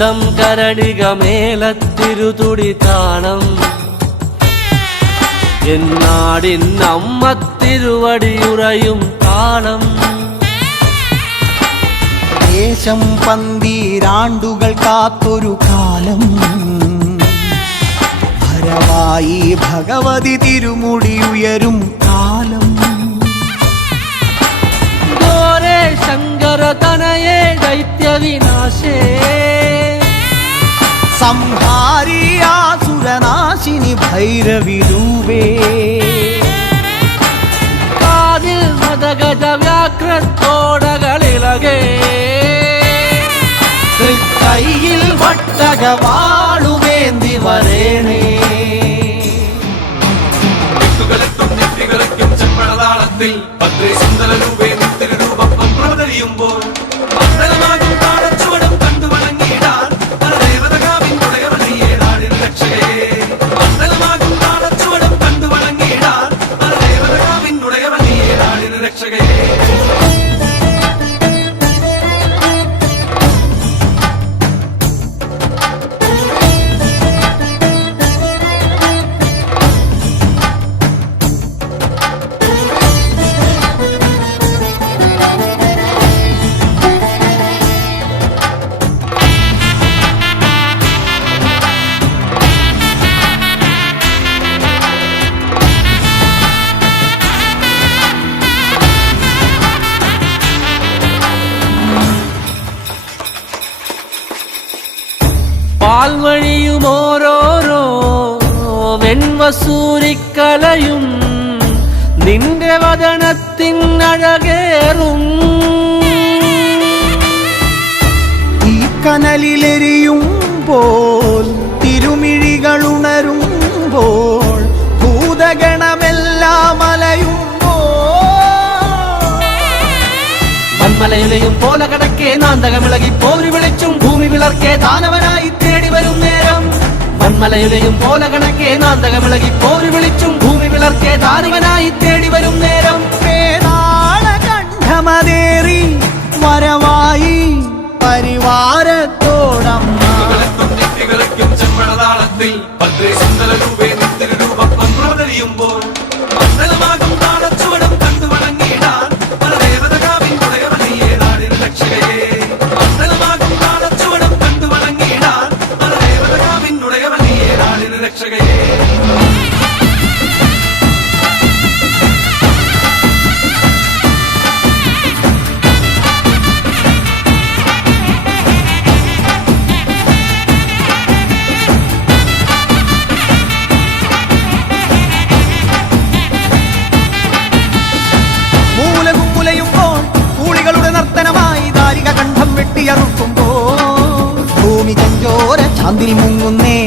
കണ്ടം കരടിക മേലത്തിരുതുടി താണം എന്നാടിൻ അമ്മ തിരുവടിയുറയും താളം ദേശം പന്തീരാണ്ടുകൾ കാത്തൊരു കാലം ഭരവായി ഭഗവതി തിരുമുടി ഉയരും കാലം ഗോരേ ശങ്കര തനയേ ദൈത്യവിനാശേ സംഹാരി ആസുരനാശിനി ഭൈരവി രൂപേ കാതിൽ മദഗജ വ്യാഘ്രത്തോടകളിലകേ കയ്യിൽ വട്ടകവാളുവേന്തി വരേണേ ചെമ്പഴതാളത്തിൽ ഭദ്രേ സുന്ദര രൂപേ നിത്യരൂപം പ്രവതരിയുമ്പോൾ മണ്ഡലമാകും താഴച്ചുവടും കണ്ടു വണങ്ങിയിടാൻ പരദേവതകാവിൻ ഉടയവനെയേ നാടിൻ രക്ഷകേ മണ്ഡലമാകും താഴച്ചുവടും കണ്ടു വണങ്ങിയിടാൻ പരദേവതകാവിൻ ഉടയവനെയേ നാടിൻ രക്ഷകേ പാൽവഴിയും ഓരോരോ വെൺവസൂരിക്കലയും നിന്റെ വദനത്തിനഴകേറും ഈ കനലിലെരിയുമ്പോൾ തിരുമിഴികളുണരുമ്പോൾ ഭൂതഗണമെല്ലാം മലയുലയും പോലെ കടക്കേ നാന്തകമിളകി പോരി വിളിച്ചും ഭൂമി വിളർക്കേ ദാനവനായി തേടി വരും നേരം മന്മലയുലയും പോലെ കടക്കേ നാന്തകമിളകി പോരി വിളിച്ചും ഭൂമി വിളർക്കേ ദാനവനായി തേടി വരും നേരം കണ്ഠമതേറി വരവായി പരിവാരത്തോടമ്മ ചെമ്പഴതാളത്തിൽ ഭദ്രേ സുന്ദര രൂപേ നിത്യരൂപം പ്രവതരിയുമ്പോൾ മണ്ഡലമാകും താഴച്ചുവടും കണ്ടു വണങ്ങിയിടാൻ പരദേവതകാവിൻ ഉടയവനെയേ നാടിൻ രക്ഷകേ മണ്ഡലമാകും താഴച്ചുവടും കണ്ടു വണങ്ങിയിടാൻ പരദേവതകാവിൻ ഉടയവനെയേ നാടിൻ രക്ഷകേ ഭൂമി ചഞ്ചോര ചാന്തിൽ മുങ്ങുന്നേ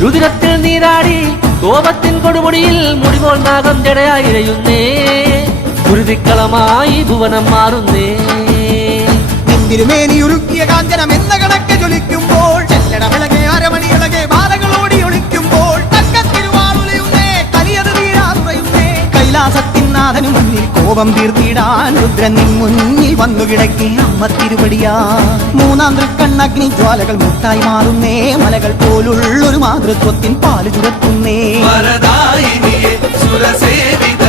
രുതിരത്തിൽ നീരാടി കോപത്തിൻ കൊടുമുടിയിൽ മുടിപോൽ നാഗം ജടയായി ഇഴയുന്നേ കുരുതിക്കളമായി ഭുവനം മാറുന്നേ നിന്തിരുമേനി ഉരുക്കിയ കാഞ്ചനം എന്ന കണക്ക് ജ്വലിക്കുമ്പോൾ ചെല്ലട വിളകെ അരമണികളകെ ബാലകളോടി ഒളിക്കുമ്പോൾ തക്കത്തിരുവാളുലയുന്നേ കലിയത് തീരാതുറയുന്നേ കൈലാസത്തിൻ നാഥനു മുന്നിൽ കോപം തീർത്തിടാൻ രുദ്രൻ നിൻ മുന്നിൽ വന്നു കിടക്കി അമ്മ തിരുപടിയാ മൂന്നാം തൃക്കണ്ണഗ്നി ജ്വാലകൾ മുട്ടായി മാറുന്നേ മലകൾ പോലുള്ളൊരു മാതൃത്വത്തിൻ പാല് ചുരത്തുന്നേ വരദായിനിയേ സുരസേവിത